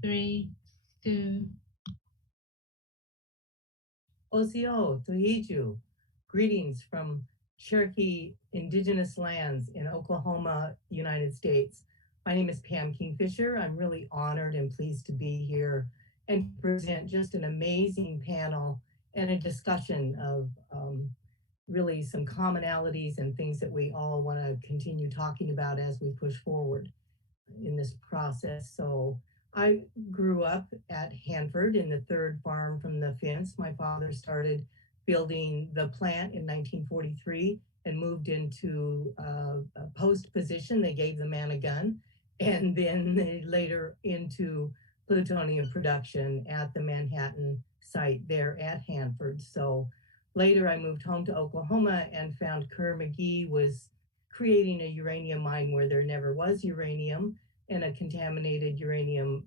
3, 2. Osio, Tuhiju. Greetings from Cherokee Indigenous lands in Oklahoma, United States. My name is Pam Kingfisher. I'm really honored and pleased to be here and present just an amazing panel and a discussion of really some commonalities and things that we all want to continue talking about as we push forward in this process. So I grew up at Hanford in the third farm from the fence. My father started building the plant in 1943 and moved into a post position. They gave the man a gun, and then they later into plutonium production at the Manhattan site there at Hanford. So later I moved home to Oklahoma and found Kerr McGee was creating a uranium mine where there never was uranium in a contaminated uranium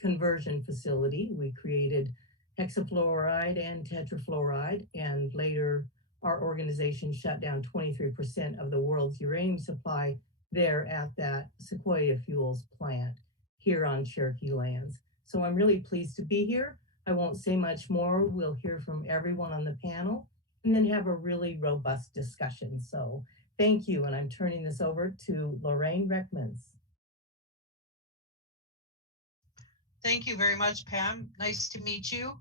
conversion facility. We created hexafluoride and tetrafluoride, and later our organization shut down 23% of the world's uranium supply there at that Sequoia Fuels plant here on Cherokee lands. So I'm really pleased to be here. I won't say much more. We'll hear from everyone on the panel and then have a really robust discussion. So thank you, and I'm turning this over to Lorraine REKMANS. Thank you very much, Pam. Nice to meet you.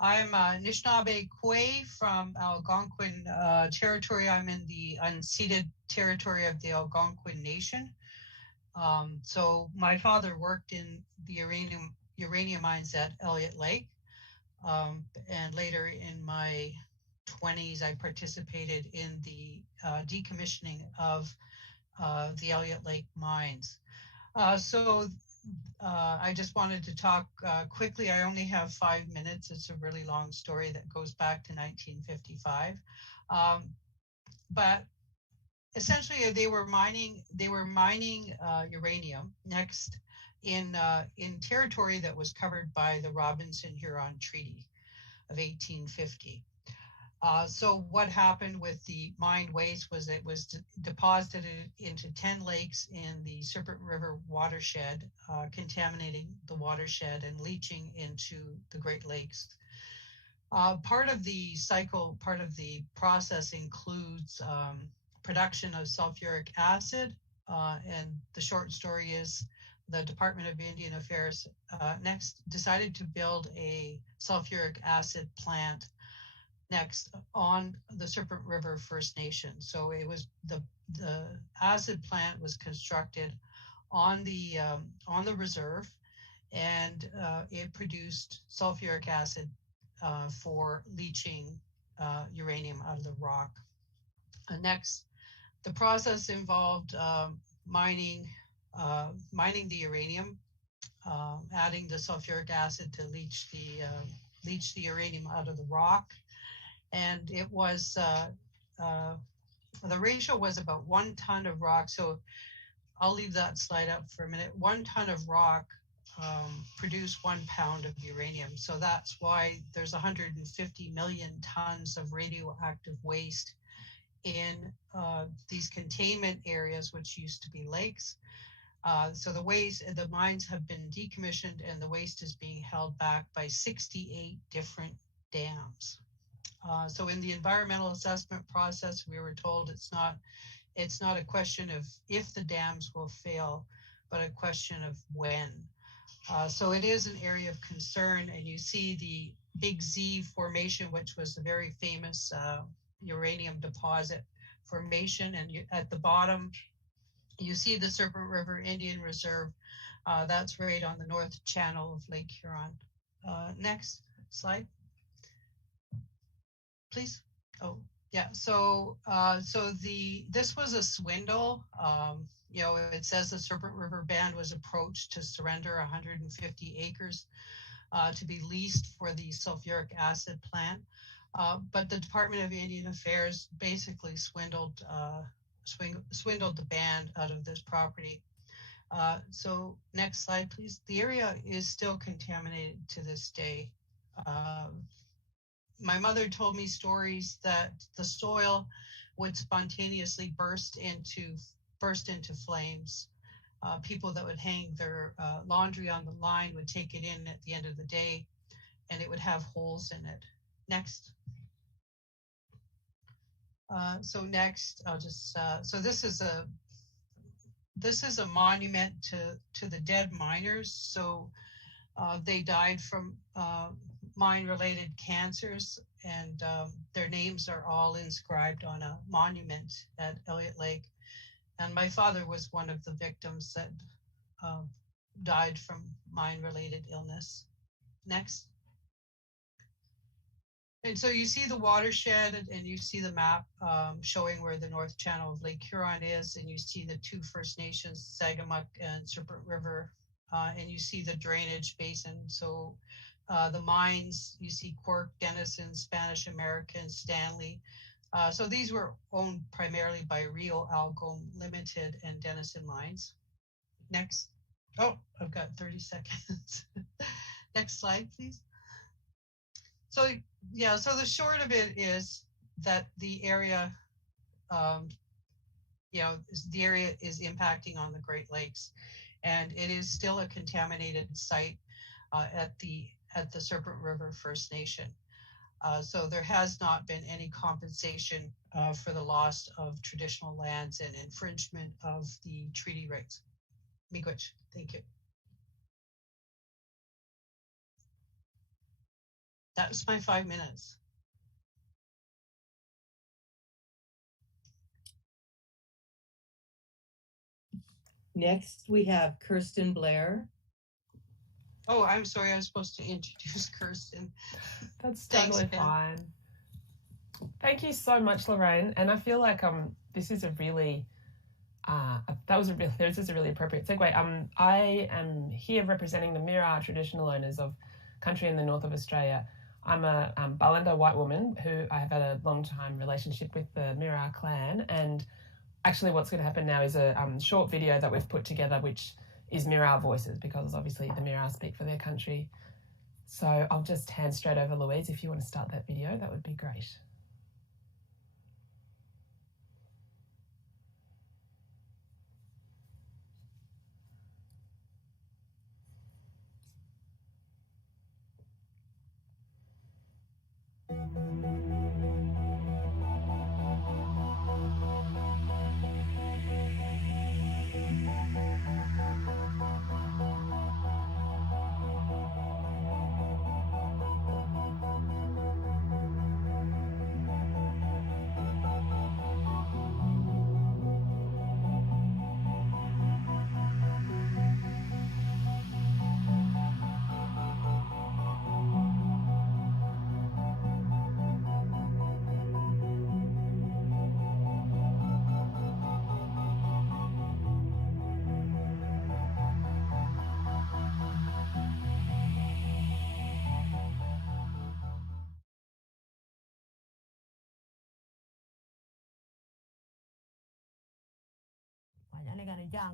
I'm Nishnabe Aski from Algonquin territory. I'm in the unceded territory of the Algonquin Nation. So my father worked in the uranium mines at Elliott Lake. And later in my 20s, I participated in the decommissioning of the Elliott Lake mines. I just wanted to talk quickly. I only have 5 minutes. It's a really long story that goes back to 1955. But essentially, they were mining uranium next in territory that was covered by the Robinson-Huron Treaty of 1850. So what happened with the mined waste was it was deposited into 10 lakes in the Serpent River watershed, contaminating the watershed and leaching into the Great Lakes. Part of the process includes production of sulfuric acid, and the short story is the Department of Indian Affairs next decided to build a sulfuric acid plant next on the Serpent River First Nation. So it was the acid plant was constructed on the reserve, and it produced sulfuric acid for leaching uranium out of the rock. Next, the process involved mining the uranium, adding the sulfuric acid to leach the uranium out of the rock. And it was, the ratio was about 1 ton of rock. So I'll leave that slide up for a minute. 1 ton of rock produced 1 pound of uranium. So that's why there's 150 million tons of radioactive waste in these containment areas, which used to be lakes. So the mines have been decommissioned, and the waste is being held back by 68 different dams. So in the environmental assessment process, we were told it's not a question of if the dams will fail, but a question of when. So it is an area of concern, and you see the Big Z formation, which was a very famous uranium deposit formation, and at the bottom, you see the Serpent River Indian Reserve. That's right on the north channel of Lake Huron. Next slide, please. Oh, yeah. So, this was a swindle. It says the Serpent River Band was approached to surrender 150 acres to be leased for the sulfuric acid plant. But the Department of Indian Affairs basically swindled the band out of this property. So next slide, please. The area is still contaminated to this day. My mother told me stories that the soil would spontaneously burst into flames. People that would hang their laundry on the line would take it in at the end of the day, and it would have holes in it. Next. So next, I'll just, so this is a monument to the dead miners. So they died from mine-related cancers, and their names are all inscribed on a monument at Elliott Lake. And my father was one of the victims that died from mine-related illness. Next. And so you see the watershed, and you see the map showing where the North Channel of Lake Huron is, and you see the two First Nations, Sagamuk and Serpent River, and you see the drainage basin. So the mines, you see Cork, Denison, Spanish American, Stanley. So these were owned primarily by Rio Algoma Limited and Denison Mines. Next. Oh, I've got 30 seconds. Next slide, please. So yeah, so the short of it is that the area, the area is impacting on the Great Lakes, and it is still a contaminated site at the Serpent River First Nation. So there has not been any compensation for the loss of traditional lands and infringement of the treaty rights. Miigwech, thank you. That was my 5 minutes. Next, we have Kirsten Blair. Oh, I'm sorry, I was supposed to introduce Kirsten. That's totally fine. Thank you so much, Lorraine. And I feel like this is a really this is a really appropriate segue. I am here representing the Mirarr traditional owners of country in the north of Australia. I'm a Balanda white woman who I have had a long time relationship with the Mirarr clan, and actually what's going to happen now is a short video that we've put together, which is Mirarr voices, because obviously the Mirarr speak for their country. So I'll just hand straight over, Louise, if you want to start that video, that would be great.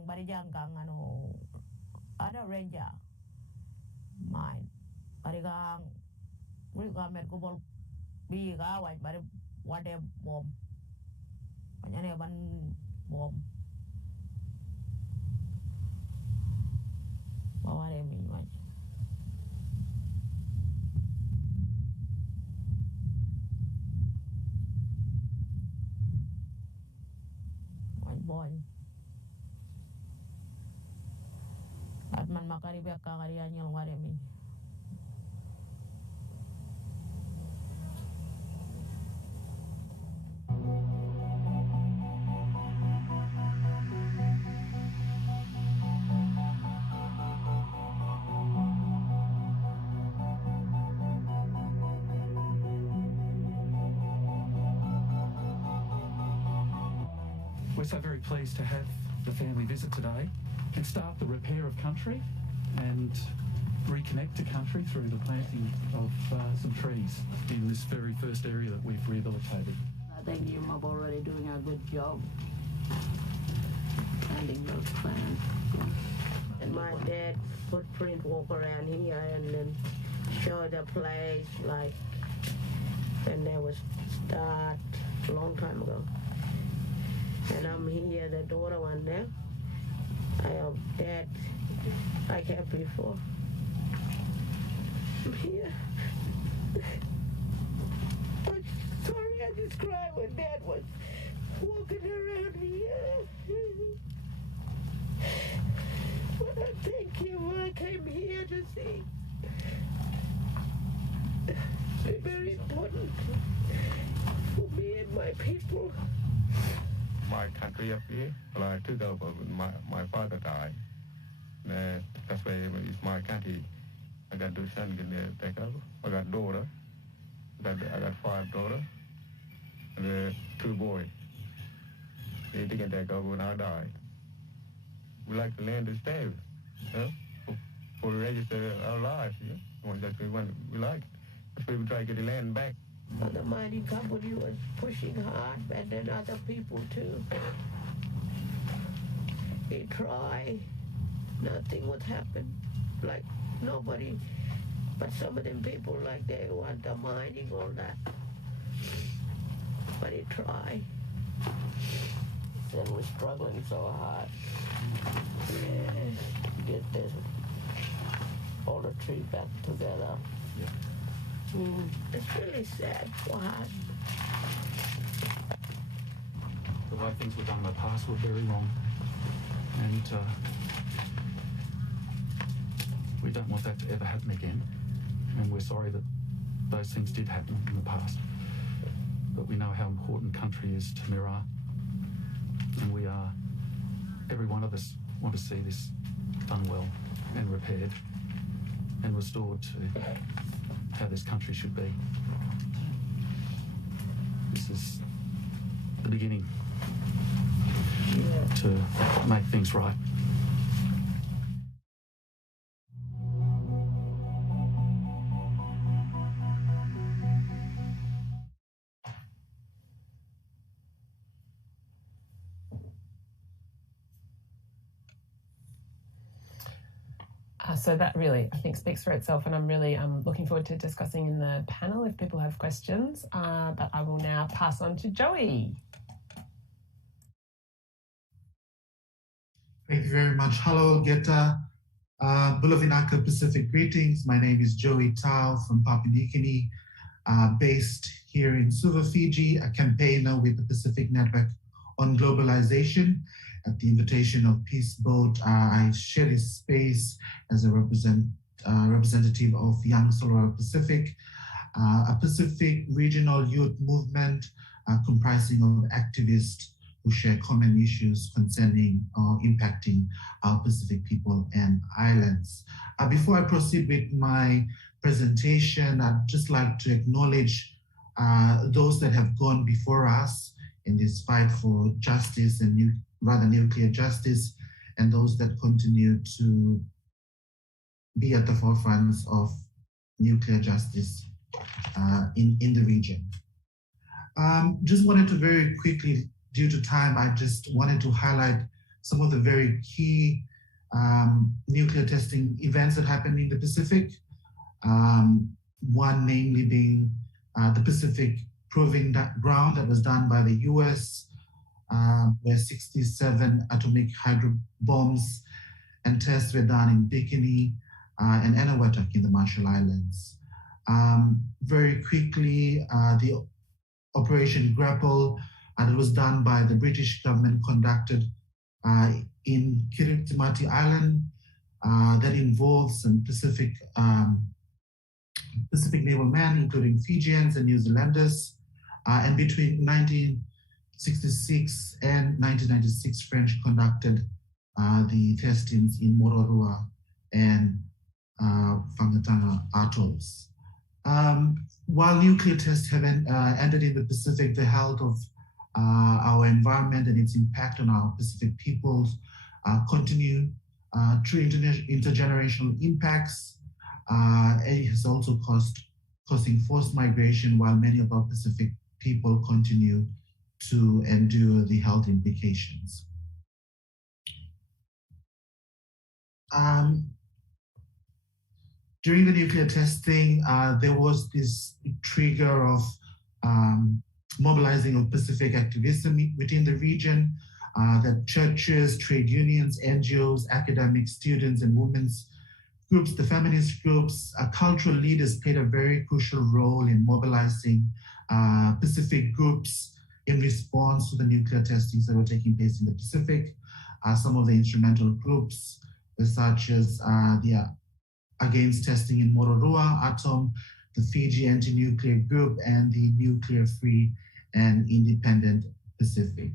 Bari jang kang ada ranger mine bari kang muri kamet ko bol bi ka waj bari wade bom panyane ban bom baware mi waj boy man makari be kakarian yang ware mi We're so very pleased to have the family visit today and start the repair of country and reconnect to country through the planting of some trees in this very first area that we've rehabilitated. I think you are already doing a good job planting those plants. And my dad footprint walk around here and then show the place like when they was start a long time ago. And I'm here, the daughter one there. I have dad like I before. I'm here. I'm sorry I just cried when Dad was walking around here. But I thank him I came here to see. It's very important for me and my people. My country up here, well, I took over when my father died. That's why it's my country. I got 2 sons can take over. I got daughter. I got 5 daughters and 2 boys. They can take over when I die. We like the land to stay, for to register our lives. That's what we like. That's why we try to get the land back. The mining company was pushing hard, and then other people too. They try, nothing would happen. Like nobody, but some of them people like they want the mining, all that. But they try. And we're struggling so hard. Yeah, to get this, all the tree back together. It's really sad for us. The way things were done in the past were very wrong, and we don't want that to ever happen again. And we're sorry that those things did happen in the past. But we know how important country is to Mirarr, and we are, every one of us want to see this done well and repaired and restored to how this country should be. This is the beginning to make things right. So that really, I think, speaks for itself, and I'm really looking forward to discussing in the panel if people have questions. But I will now pass on to Joey. Thank you very much. Hello, Geta. Bulavinaka Pacific greetings. My name is Joey Tao from Papua New Guinea, based here in Suva, Fiji, a campaigner with the Pacific Network on Globalization. At the invitation of Peace Boat, I share this space as a representative of Young Solar Pacific, a Pacific regional youth movement comprising of activists who share common issues concerning or impacting our Pacific people and islands. Before I proceed with my presentation, I'd just like to acknowledge those that have gone before us in this fight for justice and nuclear justice, and those that continue to be at the forefront of nuclear justice in the region. Just wanted to very quickly, due to time, I just wanted to highlight some of the very key nuclear testing events that happened in the Pacific. One namely being the Pacific Proving Ground that was done by the US, where 67 atomic hydro bombs and tests were done in Bikini and Eniwetok in the Marshall Islands. Very quickly, the Operation Grapple that was done by the British government conducted in Kiritimati Island that involves some Pacific naval men, including Fijians and New Zealanders. And between 1966 and 1996, French conducted the testings in Mororua and Whangatanga atolls. While nuclear tests have ended in the Pacific, the health of our environment and its impact on our Pacific peoples continue through intergenerational impacts. It has also causing forced migration, while many of our Pacific people continue to endure the health implications. During the nuclear testing, there was this trigger of mobilizing of Pacific activism within the region. that churches, trade unions, NGOs, academics, students, and women's groups, the feminist groups, cultural leaders played a very crucial role in mobilizing Pacific groups in response to the nuclear testings that were taking place in the Pacific. Some of the instrumental groups, such as the Against Testing in Mororua Atom, the Fiji Anti-Nuclear Group, and the Nuclear Free and Independent Pacific.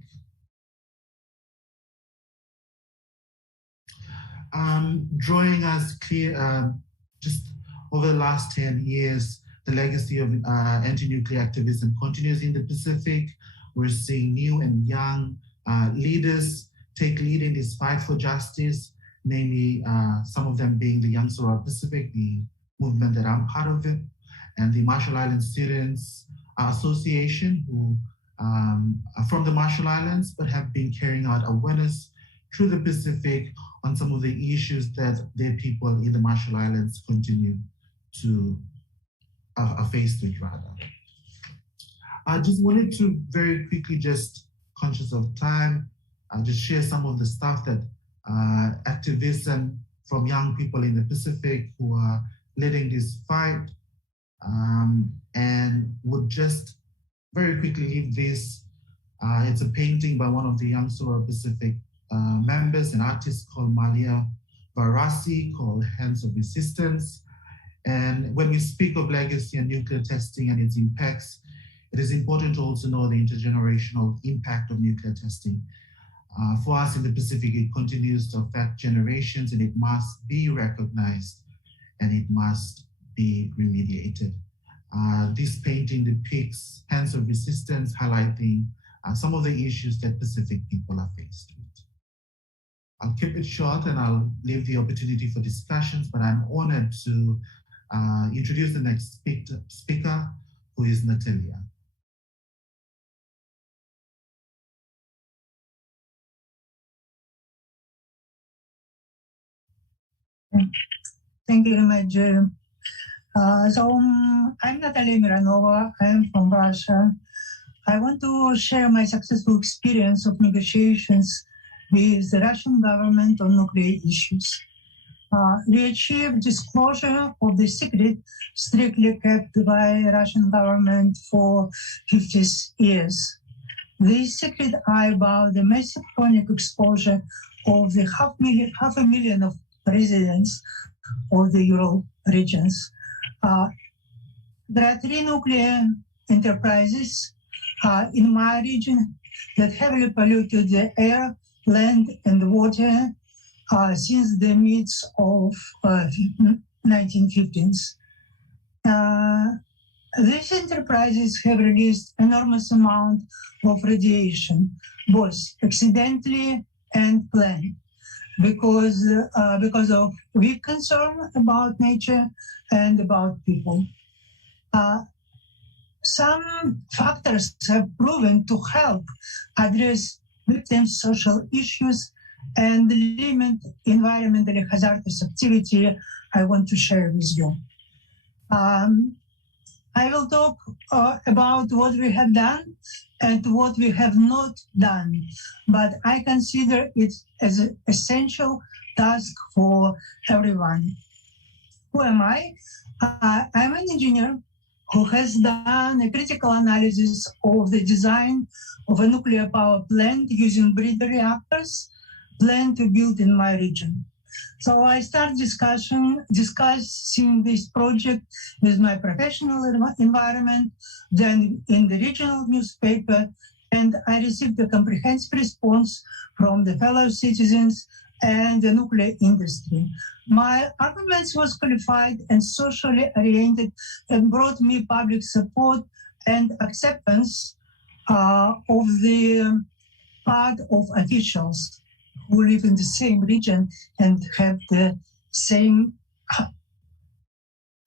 Drawing us clear, just over the last 10 years, the legacy of anti-nuclear activism continues in the Pacific. We're seeing new and young leaders take lead in this fight for justice, namely some of them being the Young Soror Pacific, the movement that I'm part of it, and the Marshall Islands Students Association, who are from the Marshall Islands, but have been carrying out awareness through the Pacific on some of the issues that their people in the Marshall Islands continue to face with, rather. I just wanted to very quickly, just conscious of time, just share some of the stuff that activism from young people in the Pacific who are leading this fight, and would just very quickly leave this. It's a painting by one of the Young Soror Pacific members, an artist called Malia Varasi, called Hands of Resistance. And when we speak of legacy and nuclear testing and its impacts, it is important to also know the intergenerational impact of nuclear testing. For us in the Pacific, it continues to affect generations, and it must be recognized and it must be remediated. This painting depicts Hands of Resistance, highlighting some of the issues that Pacific people are faced with. I'll keep it short and I'll leave the opportunity for discussions, but I'm honored to introduce the next speaker, who is Natalia. Thank you very much. I'm Natalia Miranova. I am from Russia. I want to share my successful experience of negotiations with the Russian government on nuclear issues. We achieved disclosure of the secret strictly kept by Russian government for 50 years. This secret are about the massive chronic exposure of the half a million of residents of the Ural regions. There are 3 nuclear enterprises in my region that heavily polluted the air, land, and water since the mid of 1950s. These enterprises have released enormous amount of radiation, both accidentally and planned, because of weak concern about nature and about people. Some factors have proven to help address victims' social issues and limit environmentally hazardous activity I want to share with you. I will talk about what we have done and what we have not done, but I consider it as an essential task for everyone. Who am I? I'm an engineer who has done a critical analysis of the design of a nuclear power plant using breeder reactors planned to build in my region. So I started discussing this project with my professional environment, then in the regional newspaper, and I received a comprehensive response from the fellow citizens and the nuclear industry. My arguments was qualified and socially oriented and brought me public support and acceptance of the part of officials who live in the same region and have the same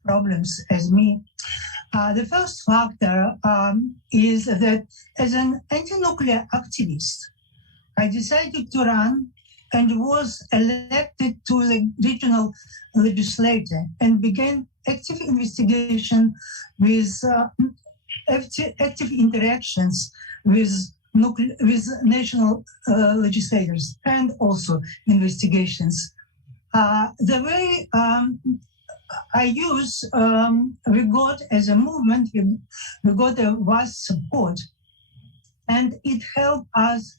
problems as me. The first factor is that as an anti-nuclear activist, I decided to run and was elected to the regional legislature and began active investigation with active interactions with with national legislators and also investigations. The way I use, we got as a movement, we got a vast support, and it helped us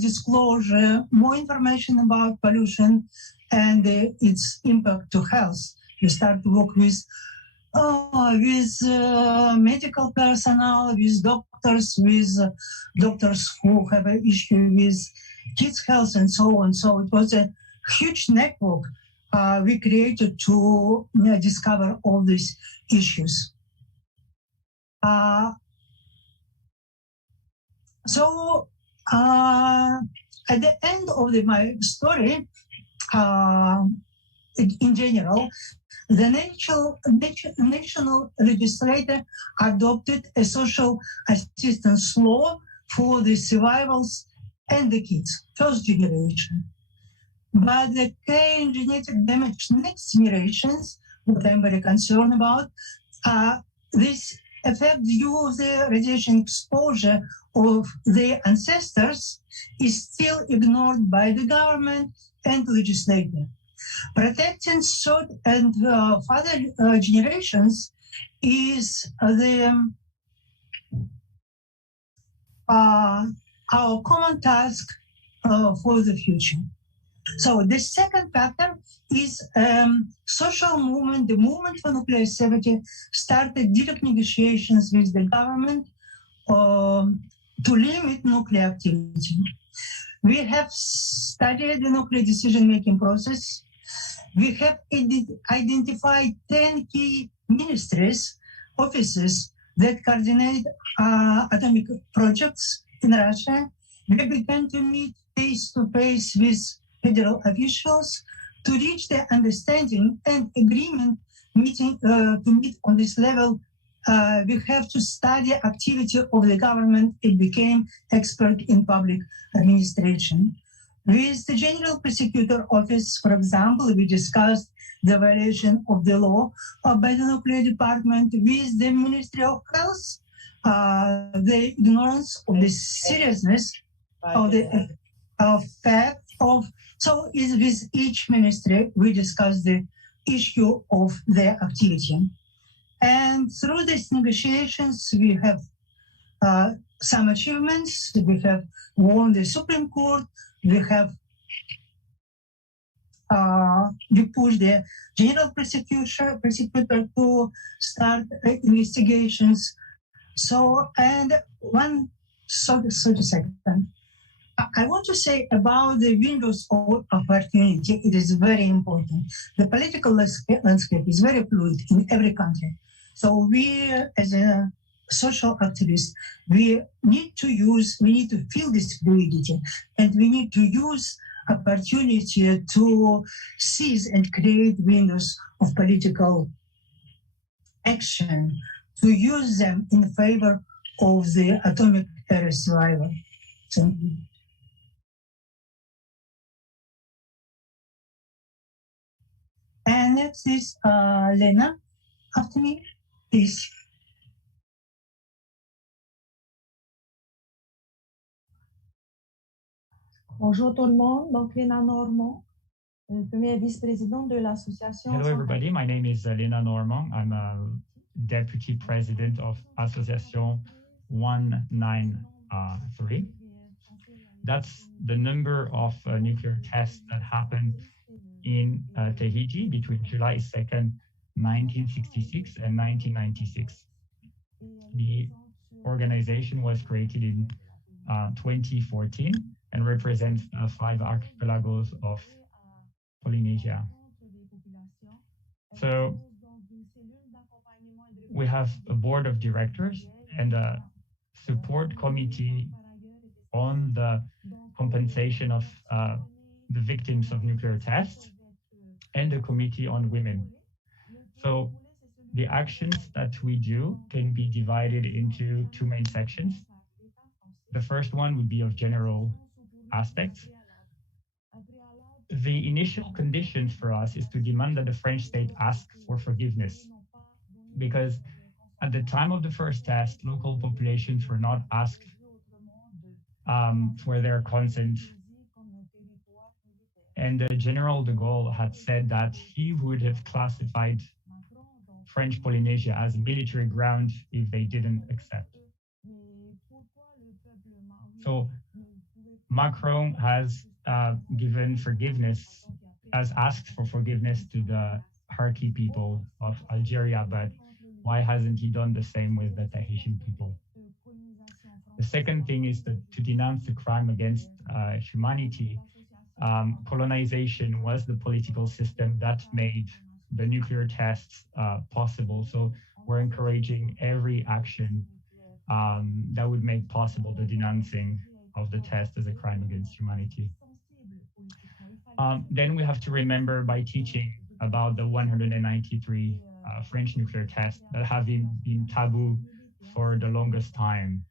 disclose more information about pollution and its impact to health. We start to work with medical personnel, with doctors who have an issue with kids' health and so on. So it was a huge network we created to discover all these issues. So at the end of my story, in general, the national legislature adopted a social assistance law for the survivors and the kids, first generation. But the care and genetic damage next generations, what I'm very concerned about, this effect due of the radiation exposure of their ancestors is still ignored by the government and legislature. Protecting third and further generations is our common task for the future. So the second factor is social movement. The movement for nuclear safety started direct negotiations with the government to limit nuclear activity. We have studied the nuclear decision-making process. We have identified 10 key ministries, offices that coordinate atomic projects in Russia. We began to meet face-to-face with federal officials to reach the understanding and agreement to meet on this level. We have to study activity of the government. It became expert in public administration. With the General Prosecutor Office, for example, we discussed the violation of the law by the Nuclear Department. With the Ministry of Health, the ignorance of the seriousness of the fact of, so is with each ministry, we discussed the issue of their activity. And through these negotiations, we have some achievements. We have won the Supreme Court. We have we pushed the General Prosecutor to start investigations. So, and 30 seconds. I want to say about the windows of opportunity. It is very important. The political landscape is very fluid in every country. So we, as a social activists, we need to feel this fluidity, and we need to use opportunity to seize and create windows of political action, to use them in favor of the atomic era survival. Thank you. And next is Lena, after me, please. Bonjour tout le monde, donc Lena Normand, première vice-présidente de l'association. Hello everybody, my name is Lena Normand. I'm a deputy president of Association 193. That's the number of nuclear tests that happened in Tahiti between July 2nd, 1966 and 1996. The organization was created in 2014 and represents 5 archipelagos of Polynesia. So we have a board of directors and a support committee on the compensation of the victims of nuclear tests and a committee on women. So the actions that we do can be divided into 2 main sections. The first one would be of general aspects. The initial conditions for us is to demand that the French state ask for forgiveness, because at the time of the first test, local populations were not asked for their consent. And General de Gaulle had said that he would have classified French Polynesia as military ground if they didn't accept. So Macron has given forgiveness, has asked for forgiveness to the Harki people of Algeria, but why hasn't he done the same with the Tahitian people? The second thing is to denounce the crime against humanity. Colonization was the political system that made the nuclear tests possible. So we're encouraging every action that would make possible the denouncing of the test as a crime against humanity. Then we have to remember by teaching about the 193 French nuclear tests that have been taboo for the longest time.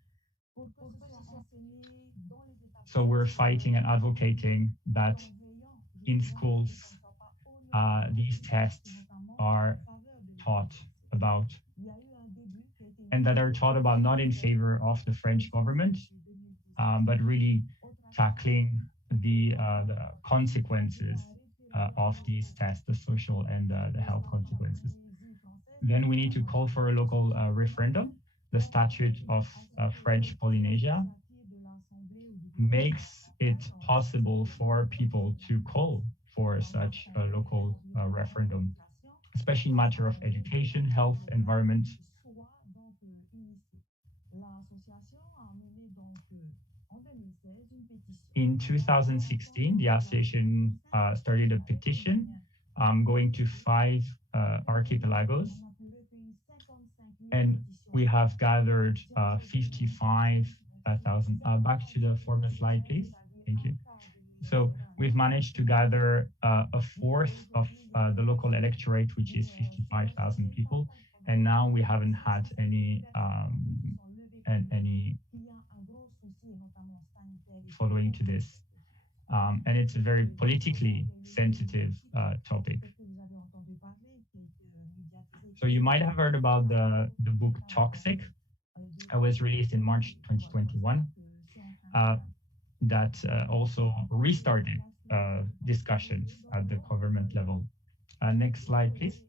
So we're fighting and advocating that in schools, these tests are taught about, and that are taught about not in favor of the French government, but really tackling the consequences of these tests, the social and the health consequences. Then we need to call for a local referendum. The Statute of French Polynesia makes it possible for people to call for such a local referendum, especially in matter of education, health, environment. In 2016, the association started a petition going to 5 archipelagos, and we have gathered 55,000. Back to the former slide, please. Thank you. So we've managed to gather a fourth of the local electorate, which is 55,000 people, and now we haven't had any following to this. And it's a very politically sensitive topic. So you might have heard about the book Toxic. It was released in March 2021. That also restarted discussions at the government level. Next slide, please.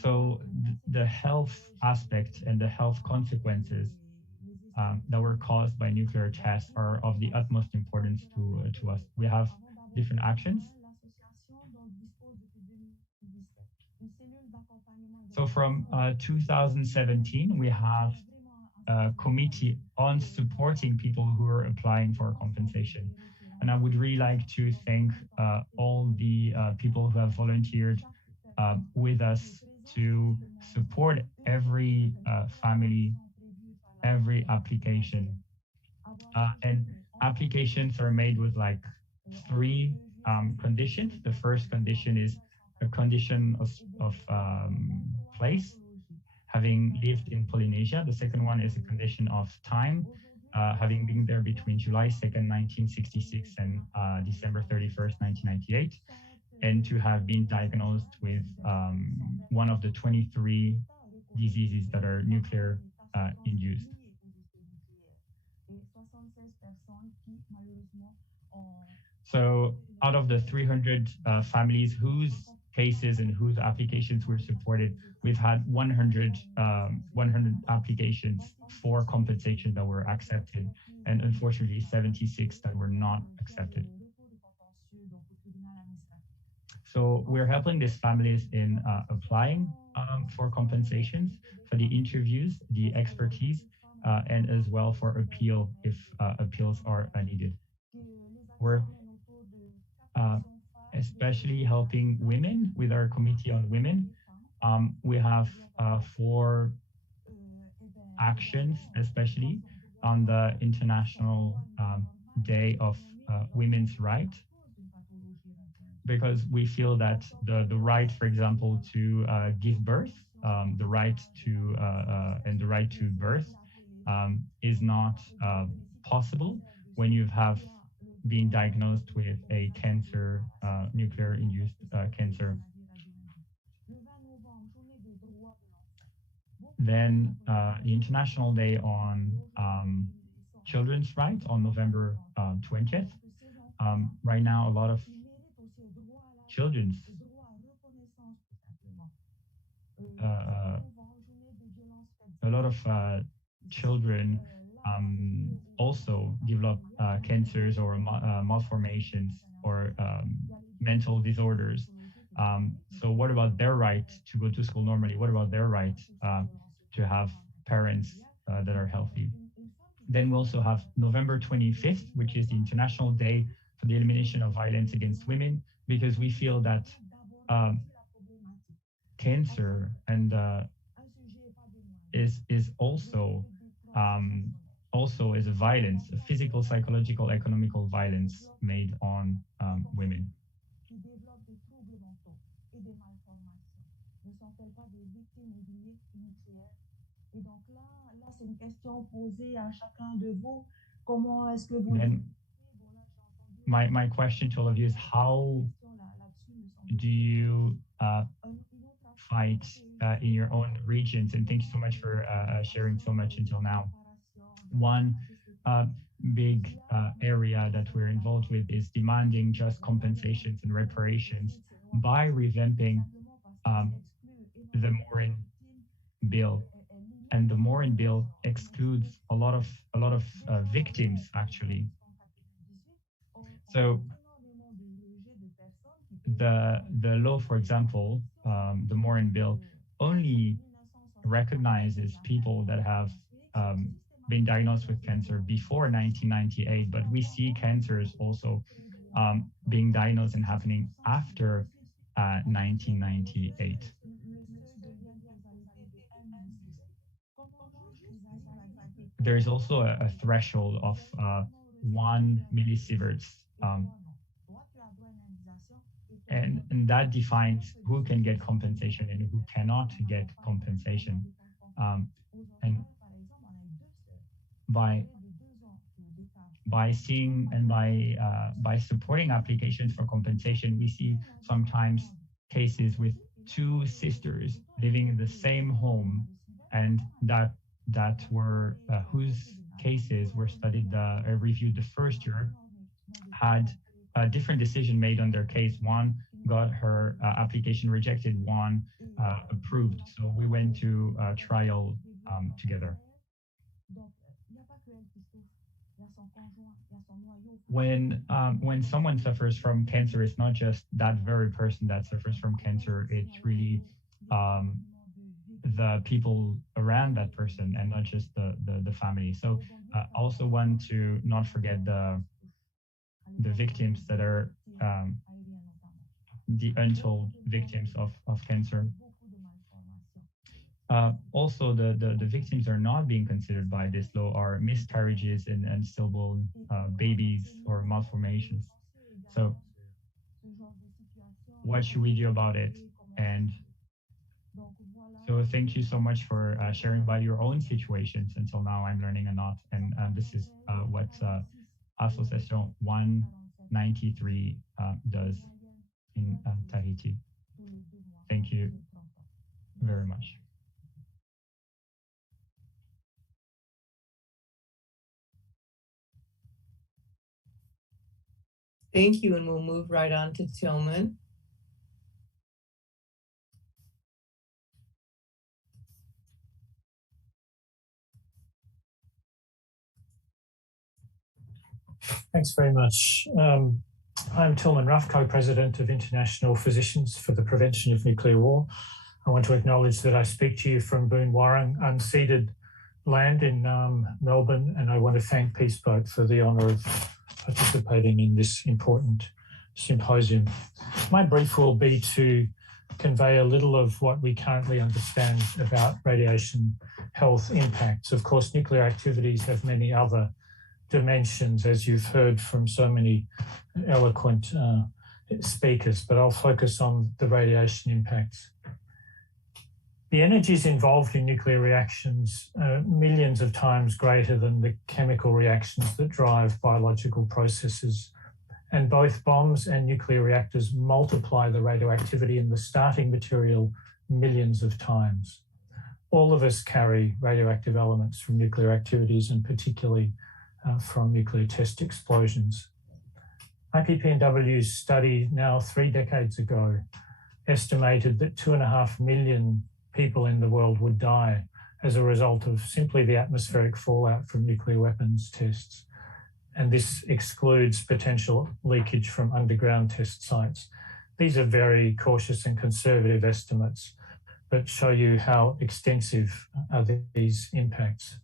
So the health aspect and the health consequences that were caused by nuclear tests are of the utmost importance to us. We have different actions. So from 2017, we have a committee on supporting people who are applying for compensation. And I would really like to thank all the people who have volunteered with us to support every family, every application. And applications are made with like 3 conditions. The first condition is a condition of place, having lived in Polynesia. The second one is a condition of time, having been there between July 2nd, 1966 and December 31st, 1998, and to have been diagnosed with one of the 23 diseases that are nuclear induced. So out of the 300 families whose cases and whose applications were supported, we've had 100 applications for compensation that were accepted, and unfortunately 76 that were not accepted. So we're helping these families in applying for compensations, for the interviews, the expertise, and as well for appeal if appeals are needed. We're especially helping women with our Committee on Women. We have 4 actions, especially on the International Day of Women's Rights, because we feel that the right, for example, to give birth, the right to and the right to birth is not possible when you have been diagnosed with a cancer, nuclear-induced cancer. Then the International Day on Children's Rights on November 20th. Right now, a lot of children also develop cancers or malformations or mental disorders. So what about their right to go to school normally? What about their right to have parents that are healthy? Then we also have November 25th, which is the International Day for the Elimination of Violence Against Women, because we feel that cancer and is also is a violence, a physical, psychological, economical violence made on women. Then my question to all of you is, how do you fight in your own regions? And thank you so much for sharing so much until now. One big area that we're involved with is demanding just compensations and reparations by revamping the Morin Bill. And the Morin Bill excludes a lot of victims, actually. So the law, for example, the Morin Bill only recognizes people that have been diagnosed with cancer before 1998, but we see cancers also being diagnosed and happening after 1998. There is also a threshold of 1 millisieverts, and that defines who can get compensation and who cannot get compensation. And by seeing and by supporting applications for compensation, we see sometimes cases with 2 sisters living in the same home, and that were whose cases were studied, reviewed the first year, had a different decision made on their case. One got her application rejected, one approved. So we went to trial together. When someone suffers from cancer, it's not just that very person that suffers from cancer, it's really the people around that person and not just the family. So I also want to not forget the victims that are the untold victims of cancer. Also, the victims are not being considered by this law are miscarriages and stillborn babies or malformations. So what should we do about it? And so thank you so much for sharing about your own situations. Until now, I'm learning a lot. And this is what Association 193 does in Tahiti. Thank you very much. Thank you, and we'll move right on to Tillman. Thanks very much. I'm Tillman Ruffo, co-president of International Physicians for the Prevention of Nuclear War. I want to acknowledge that I speak to you from Boonwurrung, unceded land in Melbourne, and I want to thank Peace Boat for the honour of participating in this important symposium. My brief will be to convey a little of what we currently understand about radiation health impacts. Of course, nuclear activities have many other dimensions, as you've heard from so many eloquent speakers, but I'll focus on the radiation impacts. The energies involved in nuclear reactions are millions of times greater than the chemical reactions that drive biological processes. And both bombs and nuclear reactors multiply the radioactivity in the starting material millions of times. all of us carry radioactive elements from nuclear activities and particularly from nuclear test explosions. IPPNW's study now 3 decades ago estimated that 2.5 million people in the world would die as a result of simply the atmospheric fallout from nuclear weapons tests. And this excludes potential leakage from underground test sites. These are very cautious and conservative estimates, but show you how extensive are these impacts.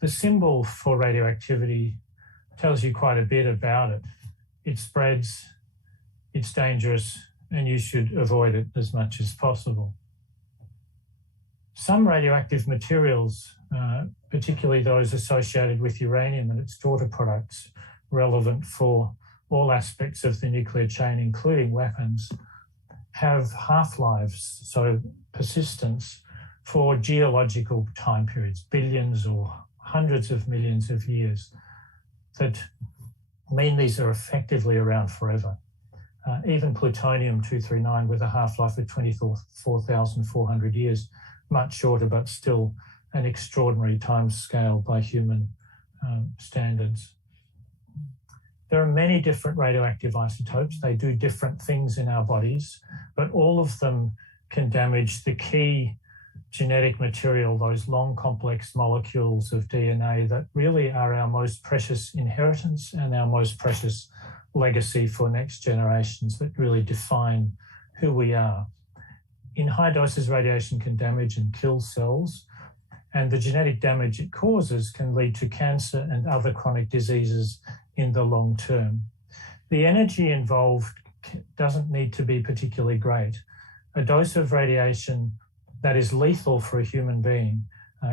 The symbol for radioactivity tells you quite a bit about it. It spreads, it's dangerous, and you should avoid it as much as possible. Some radioactive materials, particularly those associated with uranium and its daughter products, relevant for all aspects of the nuclear chain, including weapons, have half-lives, so persistence, for geological time periods, billions or hundreds of millions of years, that mean these are effectively around forever. Even plutonium-239 with a half-life of 24,400 years, much shorter, but still an extraordinary time scale by human standards. There are many different radioactive isotopes. They do different things in our bodies, but all of them can damage the key genetic material, those long complex molecules of DNA that really are our most precious inheritance and our most precious legacy for next generations, that really define who we are. In high doses, radiation can damage and kill cells, and the genetic damage it causes can lead to cancer and other chronic diseases in the long term. The energy involved doesn't need to be particularly great. A dose of radiation that is lethal for a human being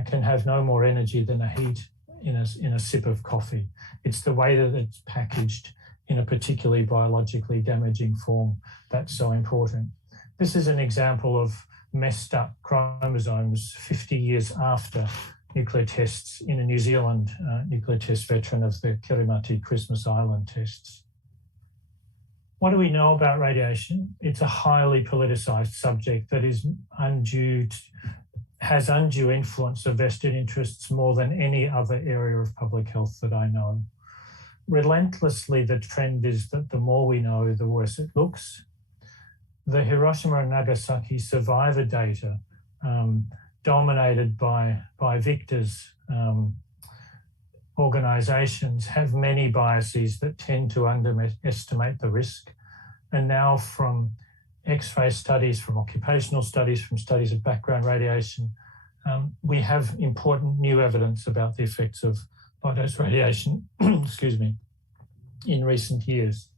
can have no more energy than a heat in a sip of coffee. It's the way that it's packaged in a particularly biologically damaging form that's so important. This is an example of messed up chromosomes 50 years after nuclear tests in a New Zealand nuclear test veteran of the Kirimati Christmas Island tests. What do we know about radiation? It's a highly politicized subject that is has undue influence of vested interests more than any other area of public health that I know. Relentlessly, the trend is that the more we know, the worse it looks. The Hiroshima and Nagasaki survivor data, dominated by victors' organizations, have many biases that tend to underestimate the risk. And now from X-ray studies, from occupational studies, from studies of background radiation, we have important new evidence about the effects of high-dose radiation, excuse me, in recent years.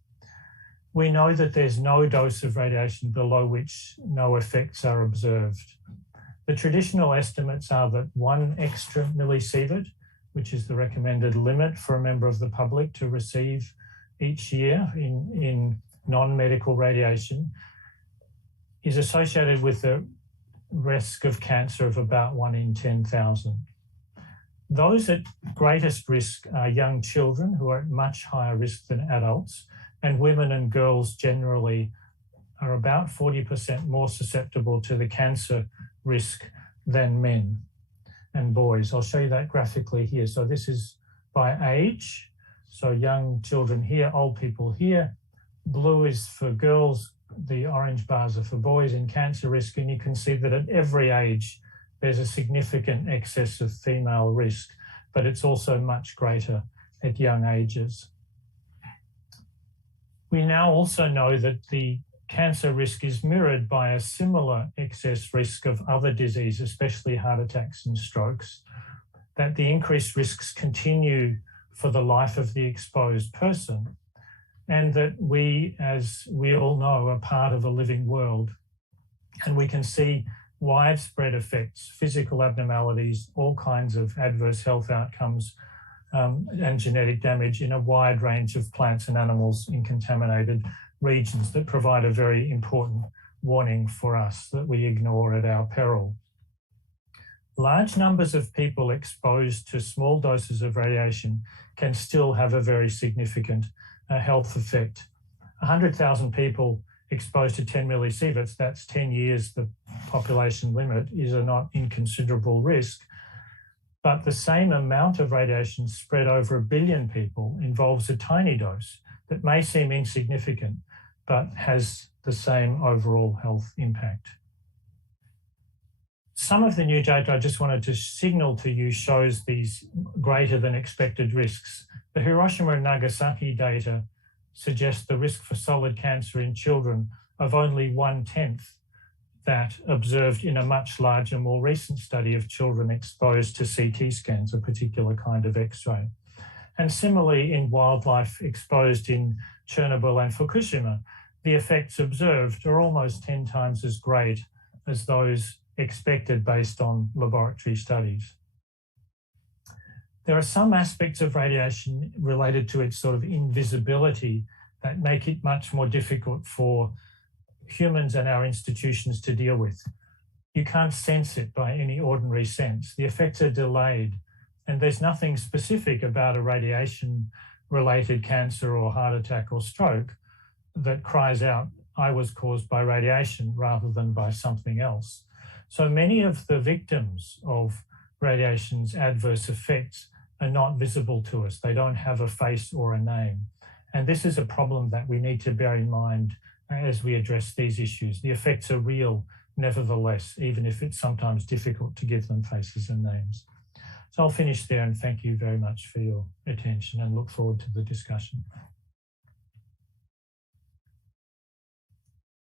We know that there's no dose of radiation below which no effects are observed. The traditional estimates are that 1 extra millisievert, which is the recommended limit for a member of the public to receive each year in non-medical radiation, is associated with a risk of cancer of about 1 in 10,000. Those at greatest risk are young children, who are at much higher risk than adults, and women and girls generally are about 40% more susceptible to the cancer risk than men and boys. I'll show you that graphically here. So this is by age. So young children here, old people here. Blue is for girls, the orange bars are for boys in cancer risk, and you can see that at every age there's a significant excess of female risk, but it's also much greater at young ages. We now also know that the cancer risk is mirrored by a similar excess risk of other disease, especially heart attacks and strokes, that the increased risks continue for the life of the exposed person, and that we, as we all know, are part of a living world. And we can see widespread effects, physical abnormalities, all kinds of adverse health outcomes, and genetic damage in a wide range of plants and animals in contaminated regions that provide a very important warning for us that we ignore at our peril. Large numbers of people exposed to small doses of radiation can still have a very significant health effect. 100,000 people exposed to 10 millisieverts, that's 10 years the population limit, is a not inconsiderable risk. But the same amount of radiation spread over 1 billion people involves a tiny dose that may seem insignificant, but has the same overall health impact. Some of the new data I just wanted to signal to you shows these greater than expected risks. The Hiroshima and Nagasaki data suggests the risk for solid cancer in children of only 1/10 that observed in a much larger, more recent study of children exposed to CT scans, a particular kind of X-ray. And similarly in wildlife exposed in Chernobyl and Fukushima, the effects observed are almost 10 times as great as those expected based on laboratory studies. There are some aspects of radiation related to its sort of invisibility that make it much more difficult for humans and our institutions to deal with. You can't sense it by any ordinary sense. The effects are delayed, and there's nothing specific about a radiation-related cancer or heart attack or stroke that cries out, I was caused by radiation rather than by something else. So many of the victims of radiation's adverse effects are not visible to us. They don't have a face or a name. And this is a problem that we need to bear in mind as we address these issues. The effects are real, nevertheless, even if it's sometimes difficult to give them faces and names. So I'll finish there and thank you very much for your attention and look forward to the discussion.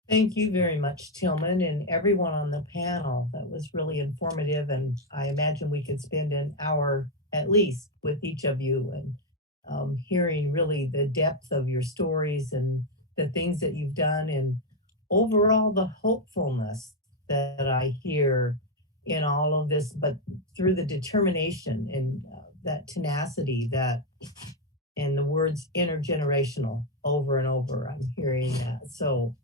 Thank you very much, Tillman, and everyone on the panel. That was really informative, and I imagine we could spend an hour at least with each of you and hearing really the depth of your stories and the things that you've done, and overall the hopefulness that I hear in all of this, but through the determination and that tenacity that, and the words intergenerational over and over, I'm hearing that. So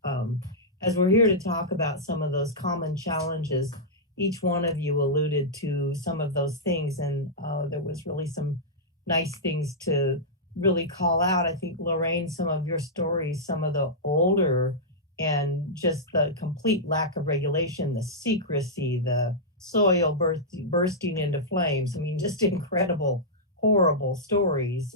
as we're here to talk about some of those common challenges, each one of you alluded to some of those things, and there was really some nice things to really call out. I think, Lorraine, some of your stories, some of the older and just the complete lack of regulation, the secrecy, the soil bursting into flames. I mean, just incredible, horrible stories.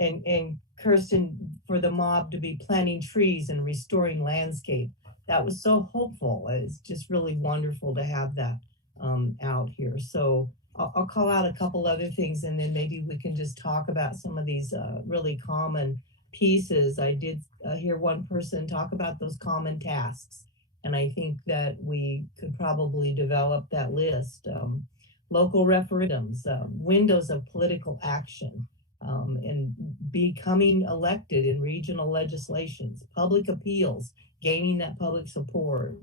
And Kirsten, for the mob to be planting trees and restoring landscape, that was so hopeful. It's just really wonderful to have that out here. So I'll call out a couple other things, and then maybe we can just talk about some of these really common pieces. I did hear one person talk about those common tasks, and I think that we could probably develop that list. Local referendums, windows of political action, and becoming elected in regional legislations, public appeals, gaining that public support,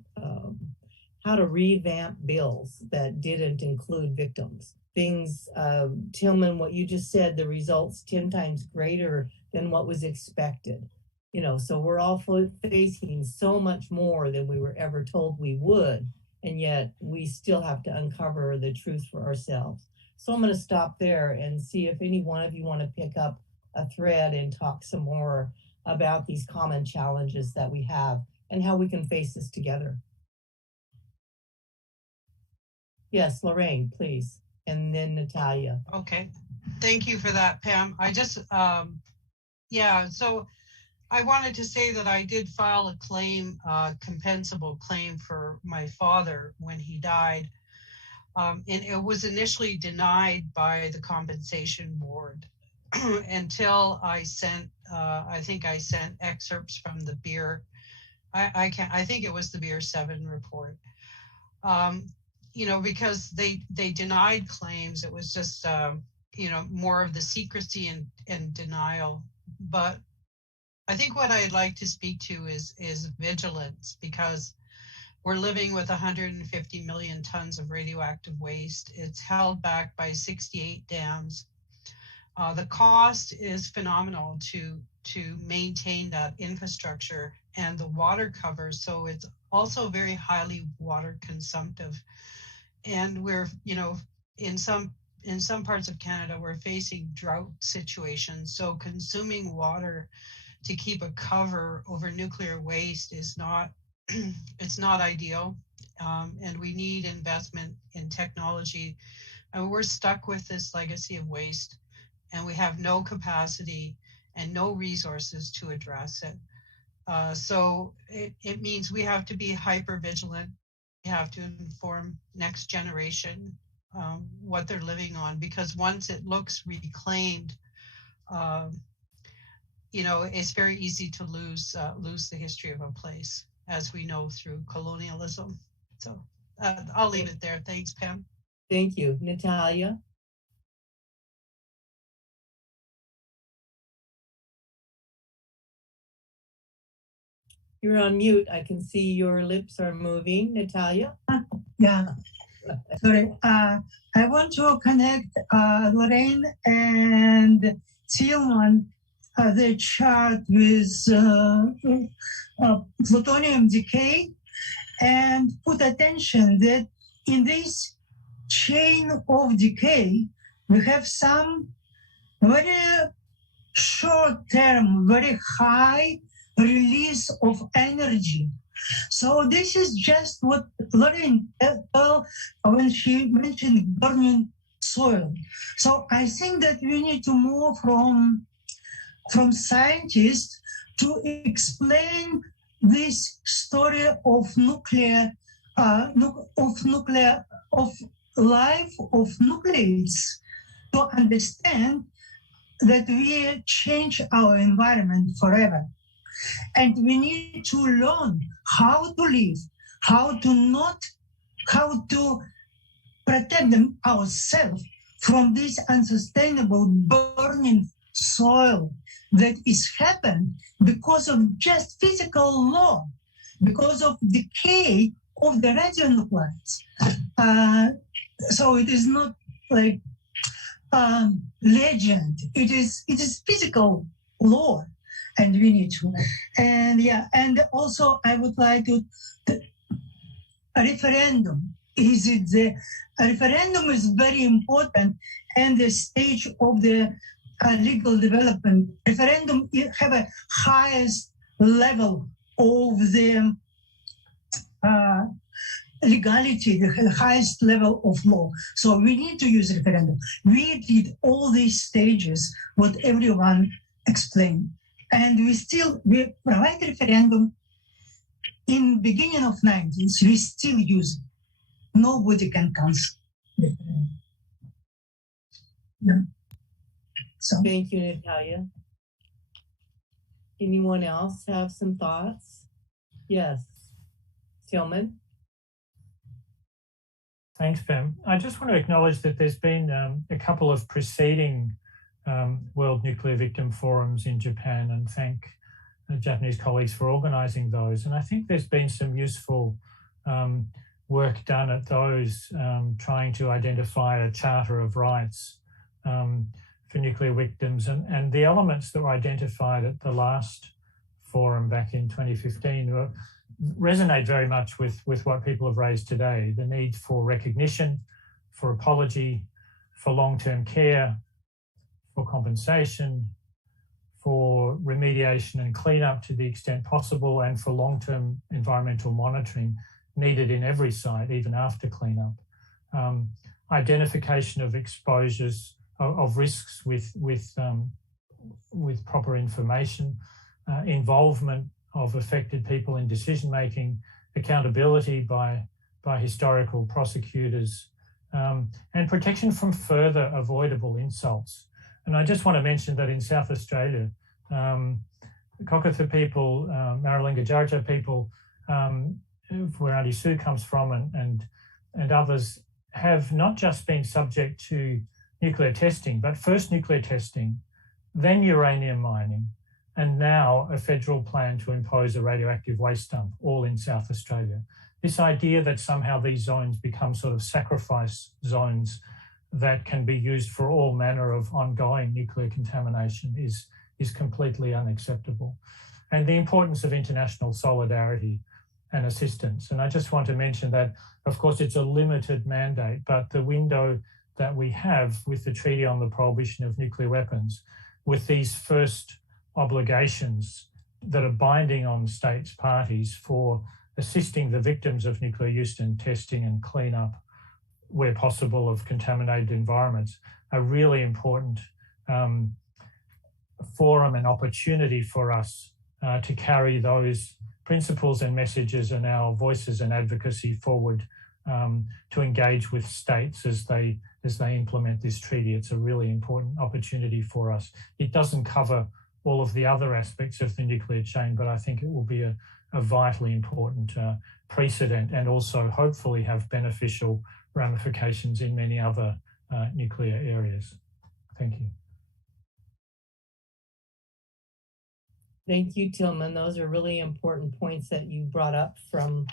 how to revamp bills that didn't include victims. Things, Tillman, what you just said, the results 10 times greater than what was expected. You know, so we're all facing so much more than we were ever told we would, and yet we still have to uncover the truth for ourselves. So I'm going to stop there and see if any one of you want to pick up a thread and talk some more about these common challenges that we have and how we can face this together. Yes, Lorraine, please. And then Natalia. Okay. Thank you for that, Pam. I just, so I wanted to say that I did file a claim, compensable claim for my father when he died. And it was initially denied by the compensation board until I sent, I think I sent excerpts from the Beer, I think it was the Beer 7 report. You know, because they denied claims. It was just, you know, more of the secrecy and denial. But I think what I'd like to speak to is vigilance, because we're living with 150 million tons of radioactive waste. It's held back by 68 dams. The cost is phenomenal to maintain that infrastructure and the water cover. So it's also very highly water consumptive. And we're, you know, in some parts of Canada, we're facing drought situations. So consuming water to keep a cover over nuclear waste is not, it's not ideal. And we need investment in technology. And we're stuck with this legacy of waste, and we have no capacity and no resources to address it. So it means we have to be hyper vigilant. We have to inform next generation what they're living on, because once it looks reclaimed, you know, it's very easy to lose the history of a place, as we know through colonialism. So I'll leave it there. Thanks, Pam. Thank you. Natalia? You're on mute. I can see your lips are moving. Natalia? Yeah. Sorry. I want to connect Lorraine and Tillman, the chart with plutonium decay, and put attention that in this chain of decay, we have some very short-term, very high release of energy. So this is just what Lorraine told when she mentioned burning soil. So I think that we need to move from scientists to explain this story of nuclear, of life of nucleus, to understand that we change our environment forever. And we need to learn how to live, how to protect ourselves from this unsustainable burning soil that is happened because of just physical law, because of decay of the radionuclides. So it is not like legend. It is physical law, and we need to. And yeah, and also I would like to a referendum. A referendum is very important, and the stage of the legal development. Referendum have a highest level of the legality, the highest level of law. So we need to use referendum. We did all these stages, what everyone explained. And we provide referendum in beginning of 90s, we still use it. Nobody can cancel referendum. Yeah. So thank you, Natalia. Anyone else have some thoughts? Yes, Tillman. Thanks, Pam. I just want to acknowledge that there's been a couple of preceding World Nuclear Victim Forums in Japan, and thank Japanese colleagues for organising those. And I think there's been some useful work done at those, trying to identify a charter of rights for nuclear victims. And the elements that were identified at the last forum back in 2015 resonate very much with what people have raised today. The need for recognition, for apology, for long-term care, for compensation, for remediation and cleanup to the extent possible, and for long-term environmental monitoring needed in every site, even after cleanup. Identification of exposures, of risks with proper information, involvement of affected people in decision-making, accountability by historical prosecutors, and protection from further avoidable insults. And I just want to mention that in South Australia, Kokatha people, Maralinga Jarja people, where Auntie Sue comes from, and others, have not just been subject to nuclear testing, but first nuclear testing, then uranium mining, and now a federal plan to impose a radioactive waste dump, all in South Australia. This idea that somehow these zones become sort of sacrifice zones that can be used for all manner of ongoing nuclear contamination is completely unacceptable. And the importance of international solidarity and assistance. And I just want to mention that, of course, it's a limited mandate, but the window that we have with the Treaty on the Prohibition of Nuclear Weapons, with these first obligations that are binding on states parties for assisting the victims of nuclear use in testing and cleanup where possible of contaminated environments, a really important forum and opportunity for us to carry those principles and messages and our voices and advocacy forward to engage with states as they implement this treaty. It's a really important opportunity for us. It doesn't cover all of the other aspects of the nuclear chain, but I think it will be a vitally important precedent and also hopefully have beneficial ramifications in many other nuclear areas. Thank you. Thank you, Tillman. Those are really important points that you brought up from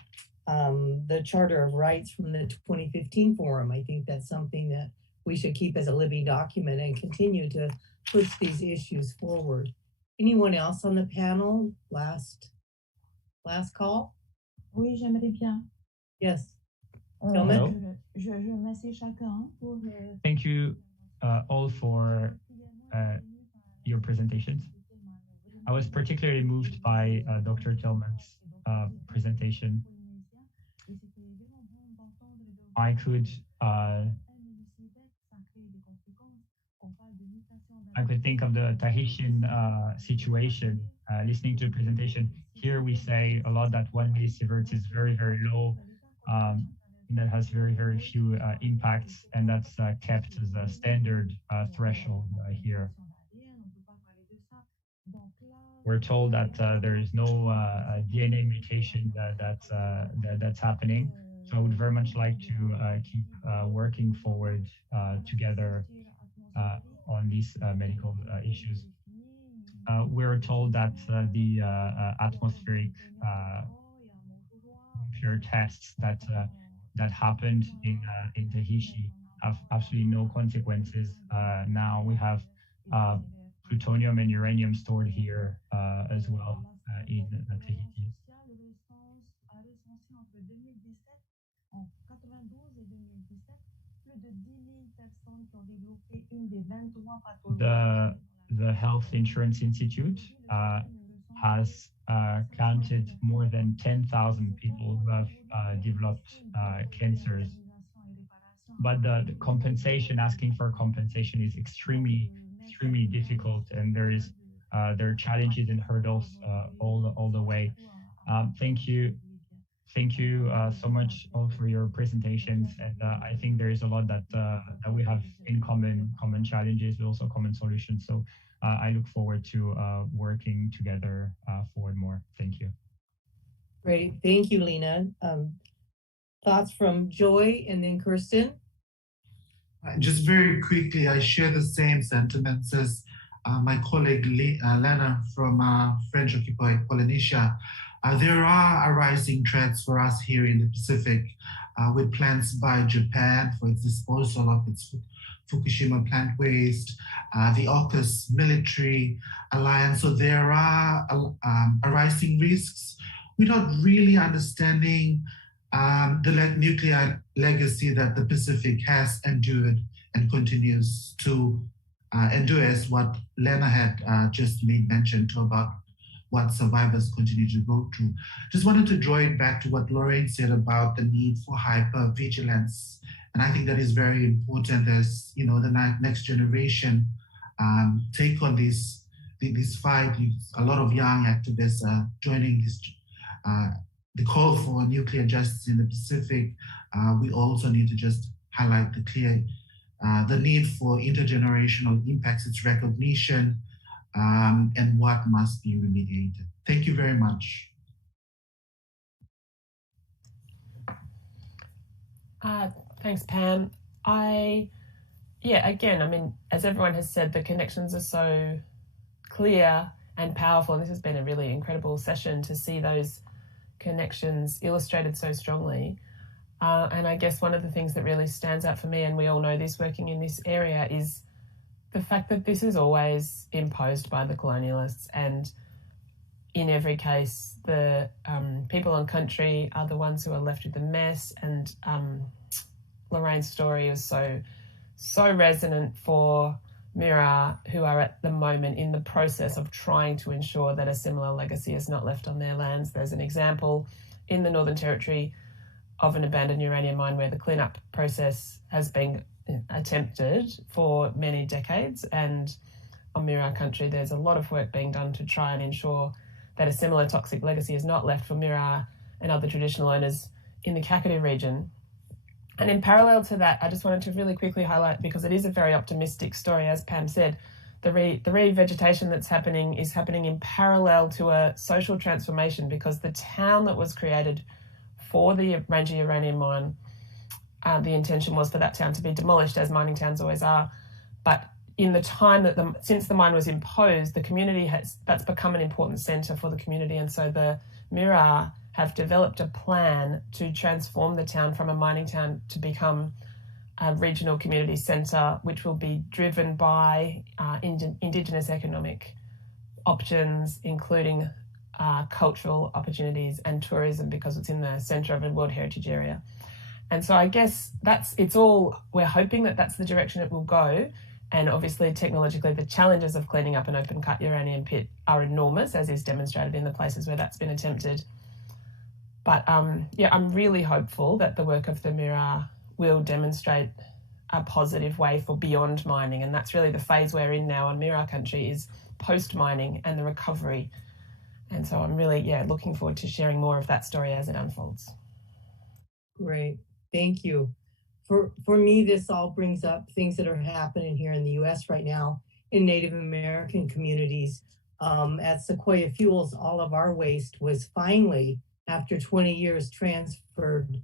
the Charter of Rights from the 2015 forum. I think that's something that we should keep as a living document and continue to push these issues forward. Anyone else on the panel? Last call? Oui, j'aimerais bien. Yes. Tillman? Je remercie chacun pour... Thank you all for your presentations. I was particularly moved by Dr. Tillman's presentation. I could think of the Tahitian situation, listening to the presentation. Here we say a lot that 1 millisievert is very, very low, that has very, very few impacts, and that's kept as a standard threshold here. We're told that there is no DNA mutation that's happening. So I would very much like to keep working forward together on these medical issues. We're told that the atmospheric nuclear tests that happened in Tahiti have absolutely no consequences. Now we have plutonium and uranium stored here as well in Tahiti. The Health Insurance Institute has counted more than 10,000 people who have developed cancers. But the compensation, asking for compensation is extremely difficult, and there are challenges and hurdles all the way. Thank you so much all for your presentations, and I think there is a lot that we have in common challenges, but also common solutions. So I look forward to working together forward more. Thank you. Great, thank you, Lena. Thoughts from Joy and then Kirsten? Just very quickly, I share the same sentiments as my colleague Lena from French-occupied Polynesia. There are arising threats for us here in the Pacific with plans by Japan for its disposal of its Fukushima plant waste, the AUKUS military alliance. So there are arising risks without really understanding the nuclear legacy that the Pacific has endured and continues to endure, as what Lena had just made mention to about what survivors continue to go through. Just wanted to draw it back to what Lorraine said about the need for hyper-vigilance. And I think that is very important as, you know, the next generation take on this fight. A lot of young activists are joining this, the call for nuclear justice in the Pacific. We also need to just highlight the need for intergenerational impacts, its recognition, and what must be remediated. Thank you very much. Thanks, Pam. Again, I mean, as everyone has said, the connections are so clear and powerful. And this has been a really incredible session to see those connections illustrated so strongly. And I guess one of the things that really stands out for me, and we all know this working in this area, is the fact that this is always imposed by the colonialists, and in every case, the people on country are the ones who are left with the mess. And Lorraine's story was so resonant for Mirarr who are at the moment in the process of trying to ensure that a similar legacy is not left on their lands. There's an example in the Northern Territory of an abandoned uranium mine where the cleanup process has been attempted for many decades, and on Mirarr country there's a lot of work being done to try and ensure that a similar toxic legacy is not left for Mirarr and other traditional owners in the Kakadu region. And in parallel to that, I just wanted to really quickly highlight, because it is a very optimistic story, as Pam said, the revegetation that's happening is happening in parallel to a social transformation, because the town that was created for the Ranger uranium mine, the intention was for that town to be demolished, as mining towns always are. But in the time that since the mine was imposed, the community that's become an important centre for the community, and so the Mirarr have developed a plan to transform the town from a mining town to become a regional community centre, which will be driven by Indigenous economic options, including cultural opportunities and tourism, because it's in the centre of a World Heritage Area. And so I guess we're hoping that that's the direction it will go. And obviously, technologically, the challenges of cleaning up an open cut uranium pit are enormous, as is demonstrated in the places where that's been attempted. But I'm really hopeful that the work of the Mirarr will demonstrate a positive way for beyond mining. And that's really the phase we're in now on Mirarr country, is post-mining and the recovery. And so I'm really, looking forward to sharing more of that story as it unfolds. Great, thank you. For me, this all brings up things that are happening here in the U.S. right now in Native American communities. At Sequoia Fuels, all of our waste was finally, after 20 years, transferred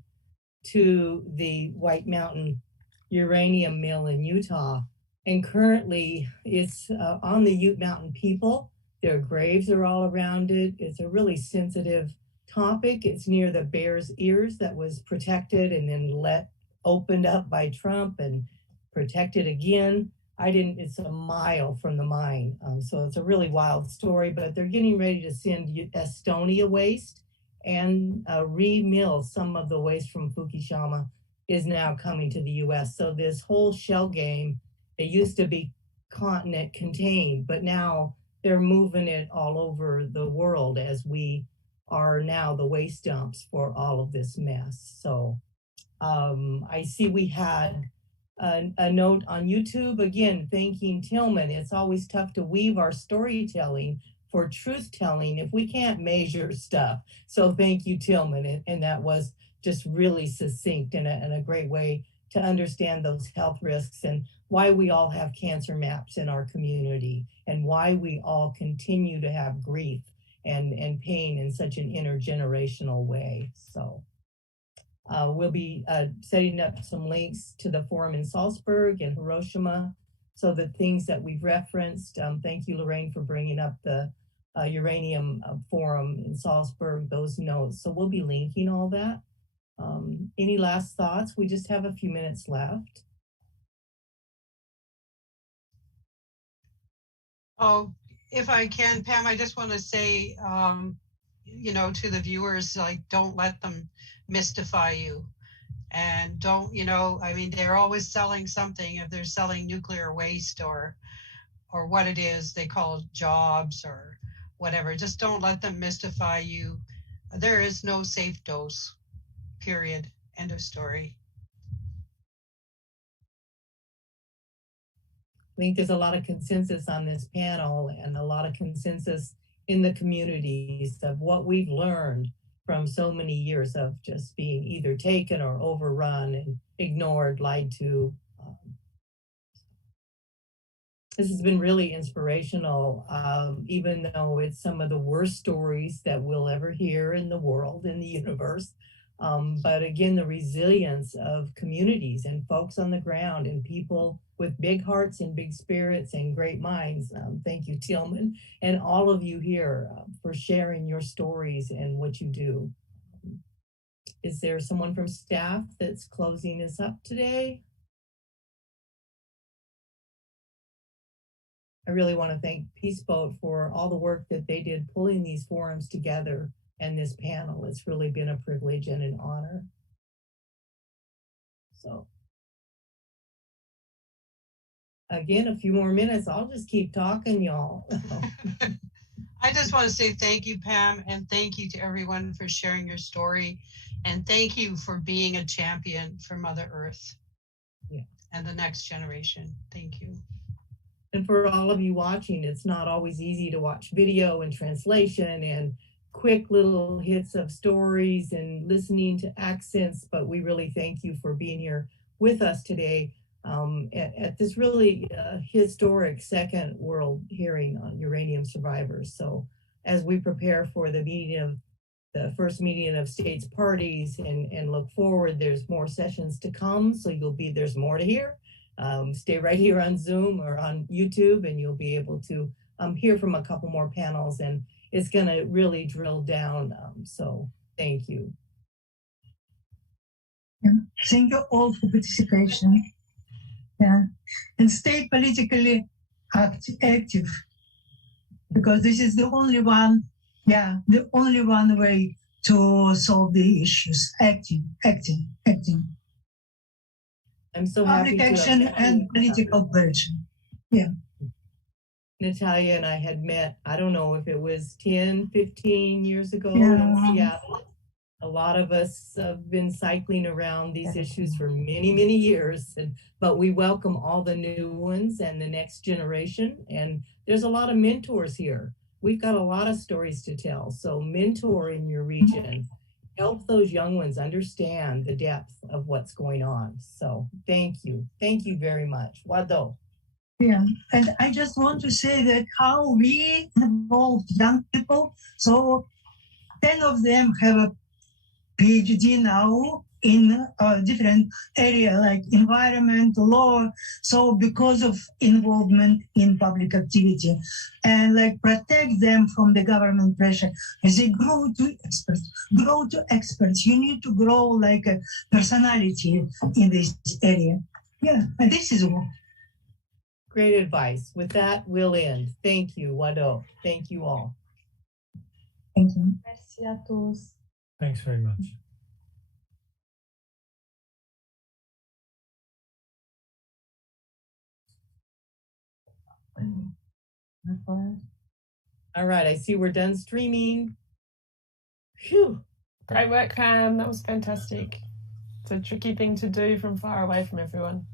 to the White Mountain uranium mill in Utah. And currently it's on the Ute Mountain people. Their graves are all around it. It's a really sensitive topic. It's near the Bears Ears that was protected and then opened up by Trump and protected again. It's a mile from the mine. So it's a really wild story, but they're getting ready to send Estonia waste and re-mill some of the waste from Fukushima is now coming to the US. So this whole shell game, it used to be continent contained, but now they're moving it all over the world as we are now the waste dumps for all of this mess. So I see we had a note on YouTube, again, thanking Tillman. It's always tough to weave our storytelling for truth telling if we can't measure stuff. So thank you, Tillman. And that was just really succinct and a great way to understand those health risks and why we all have cancer maps in our community and why we all continue to have grief and pain in such an intergenerational way. So we'll be setting up some links to the forum in Salzburg and Hiroshima. So the things that we've referenced, thank you, Lorraine, for bringing up the uranium forum in Salzburg, those notes. So we'll be linking all that. Any last thoughts? We just have a few minutes left. Oh, if I can, Pam, I just want to say, to the viewers, don't let them mystify you. And don't, they're always selling something. If they're selling nuclear waste or what it is they call jobs or whatever, just don't let them mystify you. There is no safe dose, period. End of story. I think there's a lot of consensus on this panel and a lot of consensus in the communities of what we've learned from so many years of just being either taken or overrun and ignored, lied to. This has been really inspirational, even though it's some of the worst stories that we'll ever hear in the world, in the universe. But again, the resilience of communities and folks on the ground and people with big hearts and big spirits and great minds. Thank you, Tillman, and all of you here for sharing your stories and what you do. Is there someone from staff that's closing us up today? I really want to thank Peace Boat for all the work that they did pulling these forums together and this panel. It's really been a privilege and an honor. So again, a few more minutes. I'll just keep talking, y'all. I just want to say thank you, Pam, and thank you to everyone for sharing your story. And thank you for being a champion for Mother Earth and the next generation. Thank you. And for all of you watching, it's not always easy to watch video and translation and quick little hits of stories and listening to accents, but we really thank you for being here with us today at this really historic second world hearing on uranium survivors. So as we prepare for the first meeting of states parties and look forward, there's more sessions to come, so there's more to hear. Stay right here on Zoom or on YouTube, and you'll be able to hear from a couple more panels, and it's going to really drill down. So thank you. Thank you all for participation. And stay politically active, because this is the only one way to solve the issues. Acting. I'm so happy Public action and political pressure. Yeah. Natalia and I had met, I don't know if it was 10, 15 years ago in Seattle. A lot of us have been cycling around these issues for many, many years, but we welcome all the new ones and the next generation. And there's a lot of mentors here. We've got a lot of stories to tell. So mentor in your region. Help those young ones understand the depth of what's going on. So thank you. Thank you very much. Wado. Yeah, and I just want to say that how we involve young people. So 10 of them have a PhD now in a different area like environment, law. So because of involvement in public activity and like protect them from the government pressure as they grow to experts. You need to grow like a personality in this area. Yeah, and this is all. Great advice. With that, we'll end. Thank you, Wado. Thank you all. Thank you. Merci à tous. Thanks very much. All right, I see we're done streaming. Phew. Great work, Pam. That was fantastic. It's a tricky thing to do from far away from everyone.